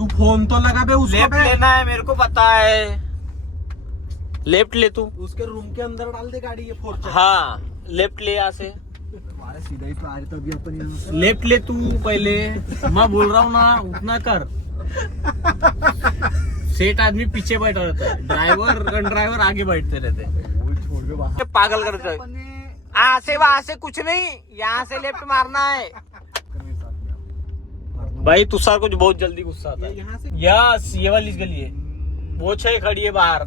तू फोन तो लगा बे उसको। लेफ्ट लेना है, मेरे को पता है। लेफ्ट ले तू। उसके रूम के अंदर डाल दे गाड़ी ये फॉर्च्यूनर। हाँ लेफ्ट ले यहाँ से। हमारे सीधा ही तो आ रहे थे अभी अपन यहाँ से। लेफ्ट ले तू पहले, मैं बोल रहा हूँ ना उतना कर। सेठ आदमी पीछे बैठा रहता है, ड्राइवर आगे बैठते रहते हैं। वो छोड़ के बाहर पागल करते हैं। वहां से कुछ नहीं, यहाँ से लेफ्ट मारना है। भाई तुषार को बहुत जल्दी गुस्सा आता है। यहाँ से यस, ये वाली गली है, वो छह खड़ी है बाहर।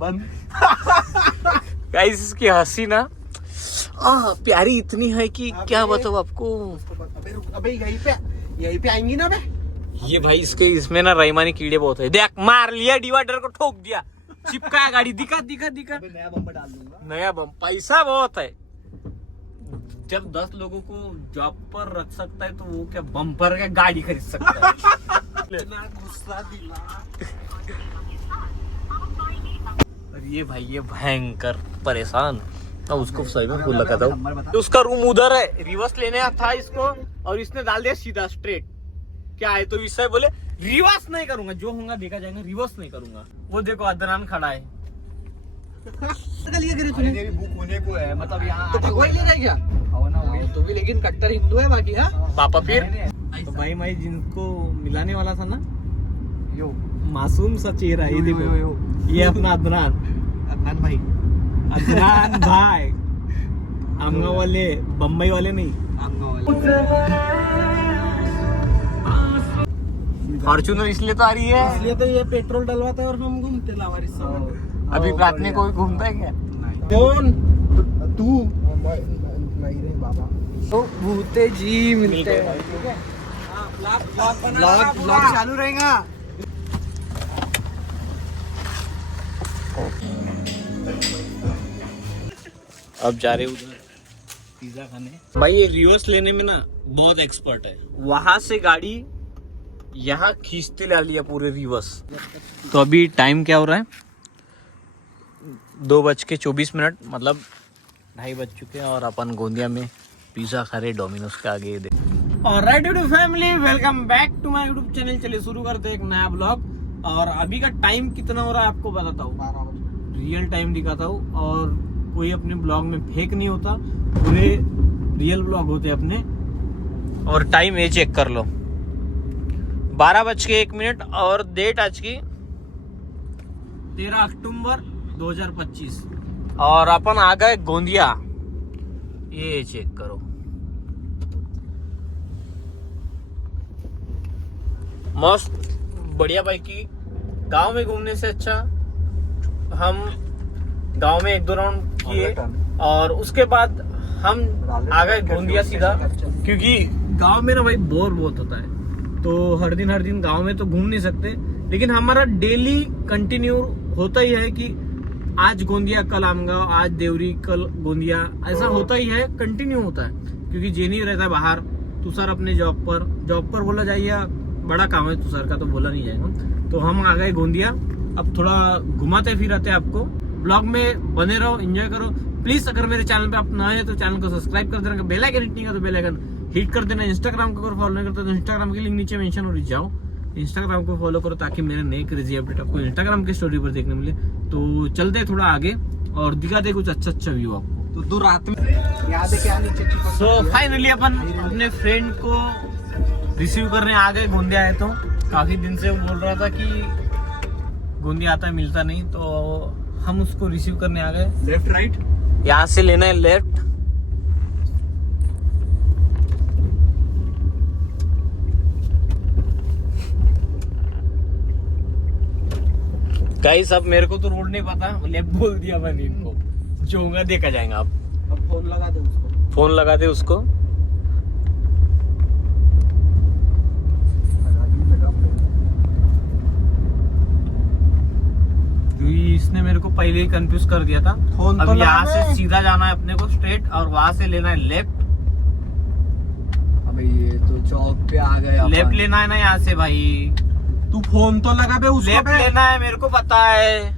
बंद। गाइस इसकी हंसी ना प्यारी इतनी है कि क्या बताऊं आपको। अबे रुक, अबे यहीं पे आएंगी ना बे। ये भाई इसमें ना रईमानी कीड़े बहुत है। देख मार लिया, डिवाइडर को ठोक दिया, चिपकाया गाड़ी। दिखा नया बम्पर डाल दूंगा। नया बम। पैसा बहुत है। जब 10 लोगों को जॉब पर रख सकता है तो वो क्या बम्पर क्या गाड़ी खरीद सकता है। इतना गुस्सा दिला। और ये भाई ये भयंकर परेशान। अब उसको सही में फूल लगाता हूँ। उसका रूम उधर है, रिवर्स लेने था इसको और इसने डाल दिया सीधा स्ट्रेट। क्या है तो इससे बोले रिवर्स नहीं करूंगा, जो होगा देखा जाएगा, रिवर्स नहीं करूंगा। वो देखो अदनान खड़ा है। बुक होने को है, मतलब यहाँ तो भगवान ले जाए क्या? तो भी लेकिन कट्टर हिंदू है बाकी। हाँ पापा फिर तो भाई जिनको मिलाने वाला था ना, यो मासूम सा चेहरा, ये देखो ये अपना अदनान भाई। अदनान भाई आमगा वाले, बम्बई वाले नहीं। फॉर्च्यूनर इसलिए तो आ रही है, इसलिए तो ये पेट्रोल डलवाता है और हम घूमते लावारिस सब। अभी रात में कोई घूमता है क्या? कौन? तू नहीं रे बाबा। तो भूते जी मिलते हैं। ब्लॉग चालू रहेगा। अब जा रहे उधर पिज्जा खाने। भाई ये रिवर्स लेने में ना बहुत एक्सपर्ट है। वहां से गाड़ी यहाँ खींचते ला लिया पूरे रिवर्स। तो अभी टाइम क्या हो रहा है? 2:24, मतलब 2:30 बज चुके हैं और अपन गोंदिया में पिज्जा खा रहे डोमिनोज के आगे। Alright YouTube family, welcome back to my YouTube channel. चलिए शुरू करते हैं एक नया ब्लॉग। और अभी का टाइम कितना हो रहा है आपको बताता हूँ, 12 बजे रियल टाइम दिखाता हूँ। और कोई अपने ब्लॉग में फेक नहीं होता, पूरे रियल ब्लॉग होते अपने। और टाइम ये चेक कर लो, 12:01 और डेट आज की 13 अक्टूबर 2025। और अपन आ गए गोंदिया। ये चेक करो, मस्त बढ़िया भाई की। गांव में घूमने से अच्छा हम गांव में 1-2 राउंड किए और उसके बाद हम आ गए गोंदिया सीधा, क्योंकि गांव में ना भाई बोर बहुत होता है। तो हर दिन गांव में तो घूम नहीं सकते, लेकिन हमारा डेली कंटिन्यू होता ही है कि आज गोंदिया, कल आमगांव, आज देवरी, कल गोंदिया, ऐसा होता ही है, कंटिन्यू होता है। क्योंकि जेनी रहता है बाहर, तुषार अपने जॉब पर बोला जाइए, बड़ा काम है तुषार का तो बोला नहीं जाएगा। तो हम आ गए गोंदिया। अब थोड़ा घुमाते फिराते आपको। ब्लॉग में बने रहो, एंजॉय करो प्लीज। अगर मेरे चैनल पे आप नए हैं तो चैनल को सब्सक्राइब कर देना, बेल आइकन हिट नहीं तो बेल आइकन हिट कर देना। इंस्टाग्राम को अगर फॉलो नहीं करते तो इंस्टाग्राम की लिंक नीचे मेंशन हो रही, जाओ इंस्टाग्राम को फॉलो करो ताकि मेरे नए क्रेजी अपडेट आपको इंस्टाग्राम की स्टोरी पर देखने मिले। तो चलते थोड़ा आगे और दिखाते कुछ अच्छा व्यू आपको। तो 2 रात में याद है क्या नीचे चिपक। सो फाइनली अपन अपने फ्रेंड को रिसीव करने आ गए गोंदिया है। तो काफी दिन से वो बोल रहा था कि गोंदिया आता है, मिलता नहीं, तो हम उसको रिसीव करने आ गए। लेफ्ट राइट यहाँ से लेना है लेफ्ट। गाइस अब मेरे को तो रोड नहीं पता, लेफ्ट बोल दिया मैंने इनको, जो होगा देखा जाएगा। अब फोन लगा दे उसको। फोन लगा दे उसको। इसने मेरे को पहले ही कंफ्यूज कर दिया था। फोन अब तो यहाँ लगा से दे। सीधा जाना है अपने को स्ट्रेट और वहां से लेना है लेफ्ट। अबे ये तो चौक पे आ गए अपन। लेफ्ट लेना है ना यहाँ से भाई। तू फोन तो लगा बे उसको। लेफ्ट लेना है, मेरे को पता है।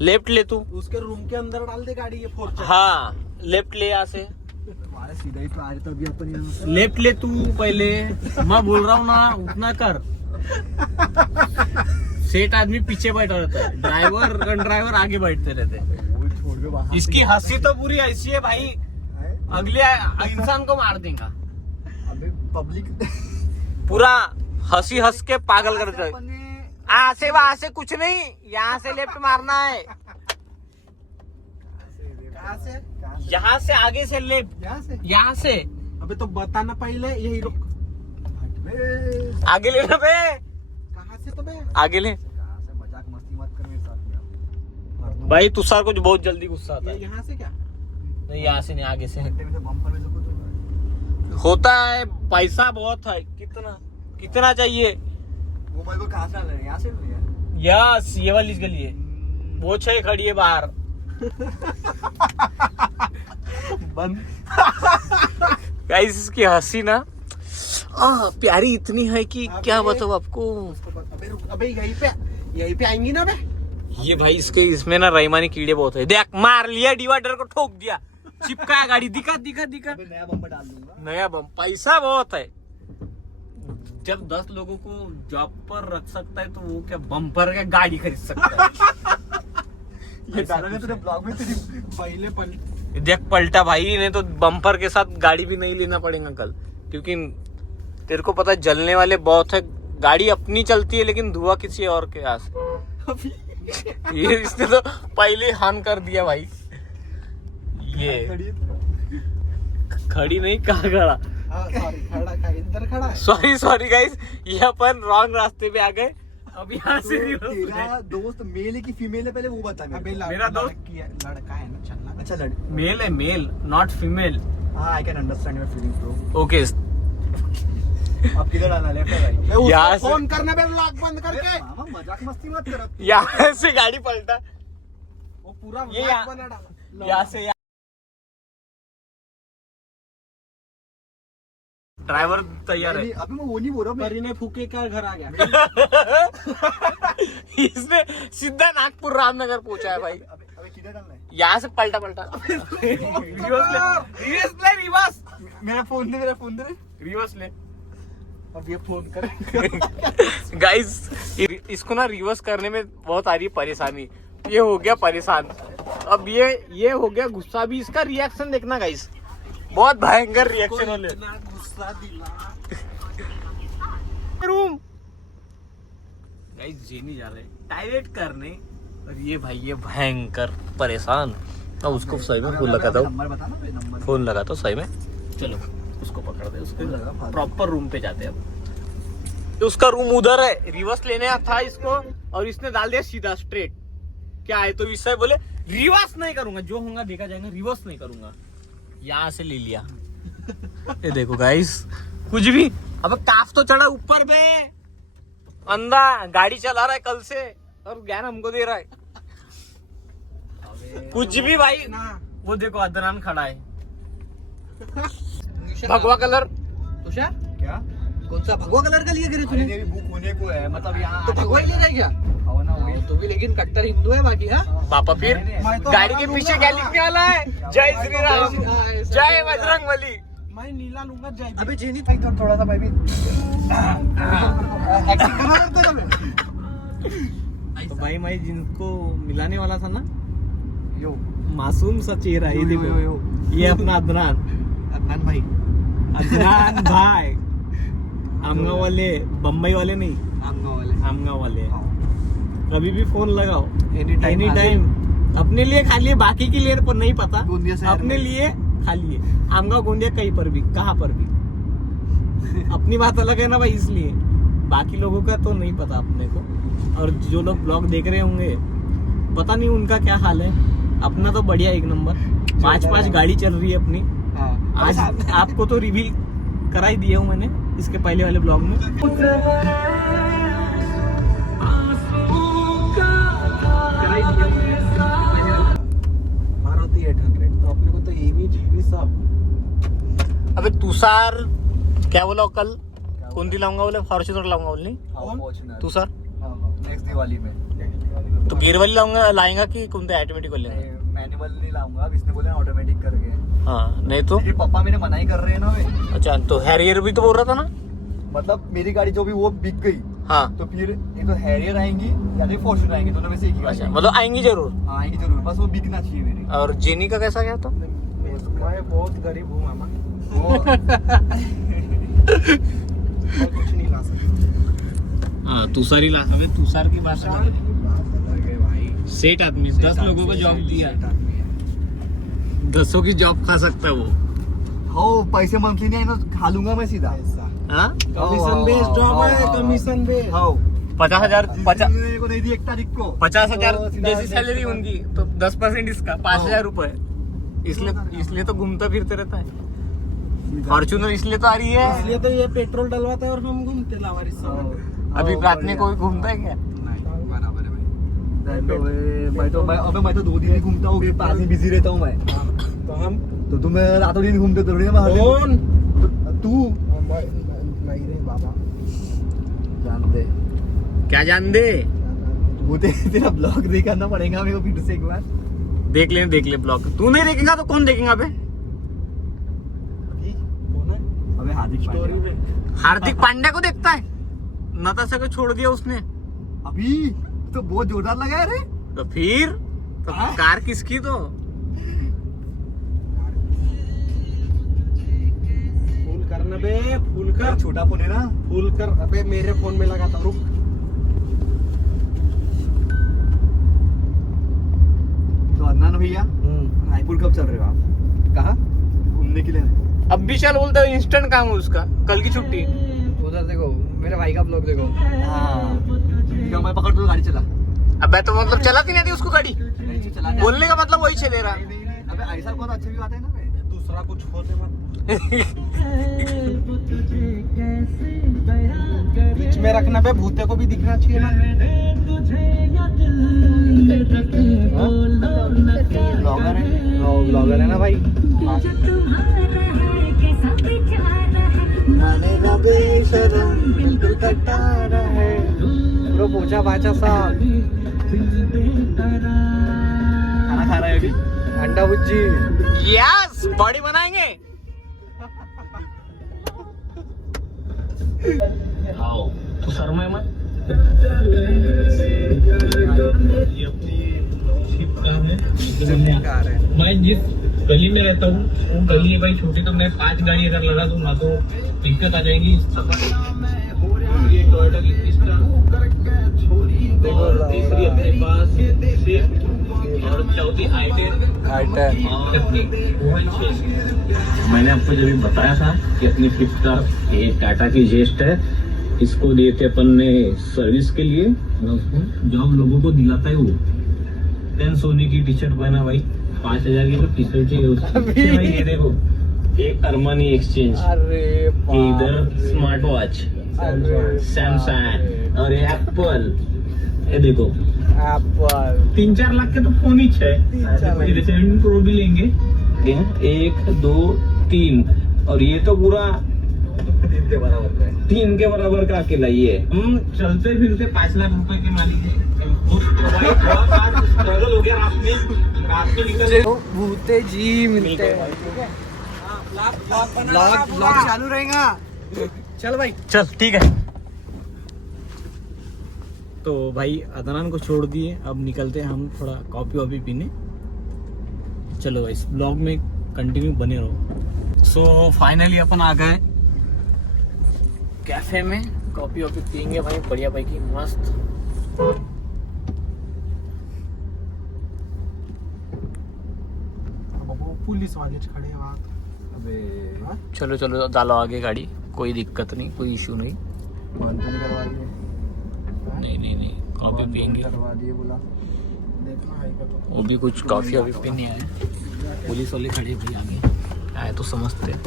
लेफ्ट ले तू। उसके रूम के अंदर डाल दे गाड़ी ये फॉर्च्यूनर। हाँ लेफ्ट ले यहाँ से। हमारा सीधा ही तो आज तो अभी अपन यहाँ लेफ्ट ले तू पहले, मैं बोल रहा हूँ ना उतना कर। सेठ आदमी पीछे बैठा रहता है, ड्राइवर आगे बैठते रहते हैं। वो छोड़ के वहाँ इसकी हंसी तो पूरी ऐसी है भाई, अगले इंसान को मार देगा। अबे पब्लिक पूरा हंसी हंस के पागल कर दे। यहाँ से वहां से कुछ नहीं, यहाँ से लेफ्ट मारना है, कहाँ से? यहाँ से आगे से लेफ्ट, यहाँ से? यहाँ से अबे तो बताना पहले, यही रुक। आगे लेना बे, कहाँ से तो बे? आगे ले। मजाक मस्ती मत कर मेरे साथ में। भाई तुषार को बहुत जल्दी गुस्सा आता है। यहाँ से क्या? नहीं यहाँ से नहीं, आगे से बम्पर में से कुछ होता है। पैसा बहुत है, कितना चाहिए? वो मेरे को कहाँ से आना है? यहाँ से नहीं है? यस, ये वाली गली है, वो 6 खड़ी है बाहर। बंद। गाइस इसकी हंसी ना प्यारी इतनी है कि क्या बताऊं आपको। अबे रुक, अबे यहीं पे आएंगी ना बे? ये भाई इसमें ना रईमानी कीड़े बहुत है। देख मार लिया, डिवाइडर को ठोक दिया, चिपकाया गाड़ी। दिखा अबे नया बम्पर डाल दूंगा। नया बम। पैसा बहुत है। जब 10 लोगों को जॉब पर रख सकता है तो वो क्या बम्पर का गाड़ी खरीद सकता है। ये डालोगे तेरे ब्लॉग में तेरी पहले देख पलटा भाई, नहीं तो बम्पर के साथ गाड़ी भी नहीं लेना पड़ेगा कल, क्योंकि तेरे को पता है जलने वाले बहुत है। गाड़ी अपनी चलती है लेकिन धुआं किसी और के यहाँ से। ये इसने तो पहले हान कर दिया भाई। ये खड़ी नहीं, कहाँ खड़ा? इधर खड़ा है। सॉरी गाइस, ये अपन रॉन्ग रास्ते पे आ गए। अब यहाँ से तेरा दोस्त मेल है कि फीमेल है पहले वो बता अबे मेरा दोस्त लड़का है ना, चलना। अच्छा लड़की। मेल है, मेल नॉट फीमेल। हाँ I can understand your feelings bro. Okay, अब किधर आना लेफ्ट या राइट? यहाँ से फोन करना बे, लॉक बंद करके। मामा मजाक मस्ती मत कर अब। यहाँ से गाड़ी पलटा, वो पूरा ये लॉक यहाँ- बना डाला। यहाँ से ड्राइवर तैयार है। अभी मैं वो नहीं बोल रहा हूँ। परी ने फूके का घर आ गया। इसने सीधा नागपुर रामनगर पहुंचा है भाई। अबे किधर डालना है? यहाँ से पलटा रिवर्स मेरा फोन दे रिवर्स ले। अब ये फोन कर। गाइस इसको ना रिवर्स करने में बहुत आ रही है परेशानी। ये हो गया परेशान, अब ये हो गया गुस्सा भी। इसका रिएक्शन देखना गाइस, बहुत भयंकर रिएक्शन वाले। इतना गुस्सा दिला। रूम गाइस जेनी जा रहे टॉयलेट करने, और ये भाई ये भयंकर परेशान। अब उसको सही में फोन लगाता हूँ, नंबर बता ना नंबर। फोन लगाता हूँ सही में। चलो उसको पकड़ दे, उसको प्रॉपर रूम पे जाते हैं अब। तो उसका रूम उधर है, रिवर्स लेने था इसको और इसने डाल दिया सीधा स्ट्रेट। क्या है तो इससे बोले रिवर्स नहीं करूंगा, जो होगा देखा जाएगा, रिवर्स नहीं करूंगा। यहाँ से ले लिया। ये देखो गाइस, कुछ भी। अब काफ तो चढ़ा ऊपर पे, अंधा गाड़ी चला रहा है कल से और ज्ञान हमको दे रहा है। कुछ भी भाई। वो देखो अदनान खड़ा है, भगवा कलर। तुषार क्या? कौन सा भगवा कलर का लिया करे अरे तूने? मेरी बुक होने को है, मतलब यहाँ तो भगवा ही ले जाए क्या? आओ ना वही। तू भी लेकिन कट्टर हिंदू है बाकी। हाँ पापा फिर मैं तो गाड़ी हरा के लूंगा। पीछे क्या लिखने वाला है? जय श्री राम, जय बजरंग बली। मैं नीला लूंगा। जय अबे जेनी थोड़ा सा भाई भी एक्टिंग करना करता है। तो भाई मैं जिनको मिलाने वाला था ना, यो मासूम सा चेहरा, ये यो, देखो यो, यो। ये अपना अदनान अदनान भाई। अदनान भाई। आमगांव वाले, बम्बई वाले नहीं, आमगांव वाले। कभी भी फोन लगाओ, एनी टाइम। अपने लिए खा लिए, बाकी के लिए पर नहीं पता, गोंदिया शहर अपने में। लिए खा लिए। आमगांव गोंदिया कहीं पर भी, कहाँ पर भी। अपनी बात अलग है ना भाई, इसलिए बाकी लोगों का तो नहीं पता अपने को। और जो लोग ब्लॉग देख रहे होंगे पता नहीं उनका क्या हाल है। अपना तो बढ़िया, एक नंबर। 5 गाड़ी चल रही है अपनी। आज आपको तो रिवील करा ही दिया हूँ मैंने इसके पहले वाले ब्लॉग में। मारुति 800 तो अपने को तो ईवी जीवी सब। अबे तुषार क्या बोला कल? कौन दी लाऊंगा बोले? फॉर्च्यूनर लाऊंगा बोले तुषार। नेक्स्ट दिवाली में तो गियर वाली लाऊंगा, लाएगा कि कौन ऑटोमेटिक वाले? मैनुअल नहीं लाऊंगा, अब इसने बोला ऑटोमेटिक करके। हाँ नहीं तो मेरे पापा मेरे मना ही कर रहे हैं ना वे। अच्छा, तो हैरियर भी तो बोल रहा था ना। मतलब मेरी गाड़ी जो भी वो बिक गई, हाँ तो फिर एक तो हैरियर आएंगी या फिर फॉर्च्यूनर आएंगे, दोनों में से एक ही गाड़ी अच्छा, मतलब आएंगी जरूर। हाँ आएंगी जरूर, बस वो बिकना चाहिए मेरी। और जेनी का कैसा गया तो? मैं बहुत गरीब हूँ मामा, वो मैं कुछ नहीं ला सकता। हाँ तुषारी ला, हमें तुषार की बात बात अलग है भाई। सेठ आदमी 10 लोगों को जॉब दिया, 10 की जॉब खा सकता है वो। हो पैसे मंथली नहीं आए ना, खा लूंगा मैं सीधा। हाँ कमीशन बेस्ड जॉब है, कमीशन बेस्ड। हो 50,000 मेरे को नहीं दी 1 तारीख को 50,000 तो सीधा जैसी सैलरी उनकी, तो 10% इसका 5,000 रुपए। इसलिए तो घूमता फिरते रहता है। फॉर्च्यूनर इसलिए तो आ रही है, इसलिए तो ये पेट्रोल डलवाता है और हम घूमते लावारिस सब। अभी रात में कोई घूमता है क्या? नहीं, बराबर है भाई। मैं तो 2 दिन ही घूमता हूँ, 5 दिन बिजी रहता हूँ मैं। तो हम तो तुम रातों दिन घूमते तो मैं हर दिन- कौन? तू नहीं रे बाबा, जानते क्या जान दे? वो तेरा ब्लॉग दिखाना पड़ेगा मेरे को फिर से एक बार। देख ले ब्लॉग। तू नहीं देखेगा तो कौन देखेगा बे? कौन है? अबे हार्दिक स्टोरी पांड्या। में हार्दिक पांड्या को देखता है, नताशा को छोड़ दिया उसने, अभी तो बहुत जोरदार लगा है रे। तो फिर तो हाँ? कार किसकी तो? फुल करना बे, फुल कर, छोटा फोन है ना। फुल कर। अबे मेरे फोन में लगा था, रुक। तो अदनान भैया रायपुर कब चल रहे हो आप? कहा? घूमने के लिए? अब भी चल बोलता है, इंस्टेंट काम है उसका, कल की छुट्टी। उधर देखो मेरे भाई का ब्लॉग देखो। हाँ ठीक है, मैं पकड़ तो गाड़ी चला। अब तो मतलब चलाती नहीं आती उसको गाड़ी, नहीं चला बोलने का मतलब वही चले रहा। नहीं अबे ऐसा बहुत अच्छी भी बात है ना बे। दूसरा कुछ होने मत, बीच में रखना बे, भूते को भी दिखना चाहिए ना। ब्लॉगर है ना भाई। पूरा पोछा बाचा साहब, खाना खा रहा है अभी। अंडा भुर्जी। यस, बॉडी बनाएंगे। आओ तो शर्मा मत। मैं जिस गली में रहता हूँ वो गली है भाई छोटी, तो मैं 5 गाड़ी अगर लगा दूंगा तो दिक्कत आ जाएगी। ये टोयोटा की क्रिस्टा, और तीसरी अपने पास स्विफ्ट, और चौथी i10 और अपनी मैंने आपको जब बताया था कि अपनी फ्लिपकार्ट ये टाटा की जेस्ट है, इसको दिए थे अपन ने सर्विस के लिए, जॉब लोगों को दिलाता है वो। 10 सोने की टी शर्ट पहना भाई, 5,000 की तो टी शर्ट चाहिए उसकी भाई। ये देखो एक अरमानी एक्सचेंज, अरे इधर स्मार्ट वॉच सैमसंग, और ये एप्पल। ये देखो एप्पल 3-4 लाख के तो फोन ही है। 17 प्रो भी लेंगे, 1 2 3, और ये तो पूरा 3 के बराबर का अकेला ये। हम चलते फिरते 5 लाख रुपए के मालिक हैं। स्ट्रगल हो गया रात में निकल भूते जी मिलते हैं। ब्लॉग चालू रहेगा। चल भाई, चल ठीक है। तो भाई अदनान को छोड़ दिए, अब निकलते हैं हम थोड़ा कॉफी वॉफी पीने। चलो भाई, इस ब्लॉग में कंटिन्यू बने रहो। सो फाइनली अपन आ गए कैफे में, कॉफी वॉफी पियेंगे भाई, बढ़िया भाई की मस्त। पुलिस वाले खड़े हैं वहाँ। अबे चलो चलो डालो आगे गाड़ी, कोई दिक्कत नहीं, कोई इशू नहीं। फोन तो नहीं करवा दिए। नहीं कॉफी पियेंगे। करवा दिए बोला। देखना है तो वो भी कुछ कॉफी वॉफी पीने आए, पुलिस वाले खड़े भाई आगे आए तो समझते हैं।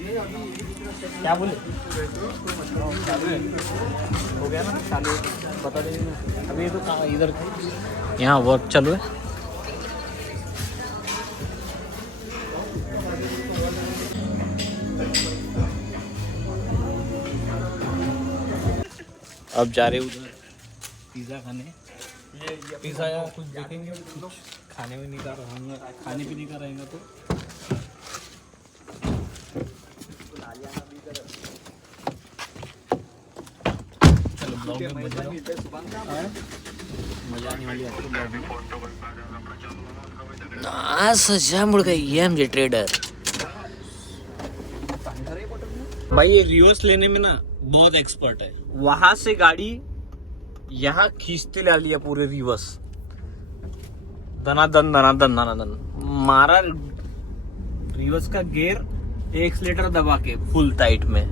क्या बोले? चालू है, हो गया ना चालू, बता देंगे ना अभी तो कहाँ इधर यहाँ वर्क चालू है। अब जा रहे उधर पिज़्ज़ा खाने, पिज़्ज़ा या कुछ देखेंगे, कुछ खाने में नहीं का रहेंगे, खाने पीने का रहेगा तो चलो ब्लॉग में मजा आने वाली है आपको ब्लॉग में। सजा मुड़ गई है एमजे ट्रेडर भाई, ये रिवर्स लेने में ना बहुत एक्सपर्ट है। वहां से गाड़ी यहाँ खींचते ला लिया पूरे रिवर्स, दनादन दनादन दनादन मारा रिवर्स का गियर, एक्सीलेटर दबा के फुल टाइट में।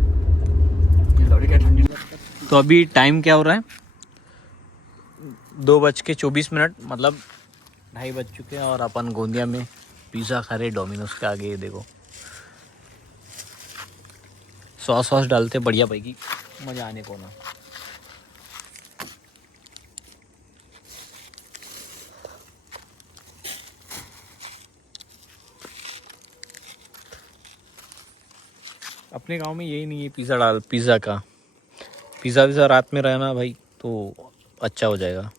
तो अभी टाइम क्या हो रहा है? 2:24, मतलब 2:30 बज चुके हैं और अपन गोंदिया में पिज़्ज़ा खा रहे डोमिनोज के आगे। ये देखो सॉस डालते बढ़िया भाई, मजा आने को ना। अपने गांव में यही नहीं है पिज़्ज़ा का। पिज़्ज़ा रात में रहना भाई तो अच्छा हो जाएगा।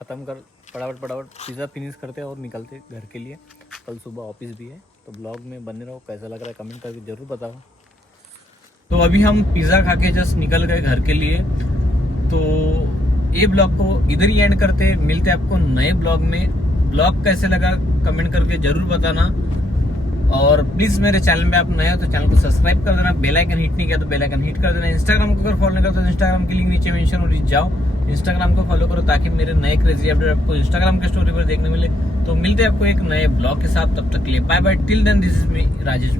ख़त्म कर फटाफट पिज़्ज़ा फिनिश करते हैं और निकलते घर के लिए। कल सुबह ऑफिस भी है, तो ब्लॉग में बने रहो। कैसा लग रहा है कमेंट करके ज़रूर बताओ। तो अभी हम पिज़्ज़ा खा के जस्ट निकल गए घर के लिए। तो ये ब्लॉग को इधर ही एंड करते, मिलते आपको नए ब्लॉग में। ब्लॉग कैसे लगा कमेंट करके ज़रूर बताना। और प्लीज़ मेरे चैनल में आप नए हो तो चैनल को सब्सक्राइब कर देना। बेल आइकन हिट नहीं किया तो बेल आइकन हिट कर देना। इंस्टाग्राम को अगर फॉलो नहीं करते तो इंस्टाग्राम की लिंक नीचे मेंशन हो रही, जाओ इंस्टाग्राम को फॉलो करो ताकि मेरे नए क्रेजी अपडेट आपको इंस्टाग्राम के स्टोरी पर देखने मिले। तो मिलते हैं आपको एक नए ब्लॉग के साथ, तब तक के लिए bye bye. Till then this is me Rajesh.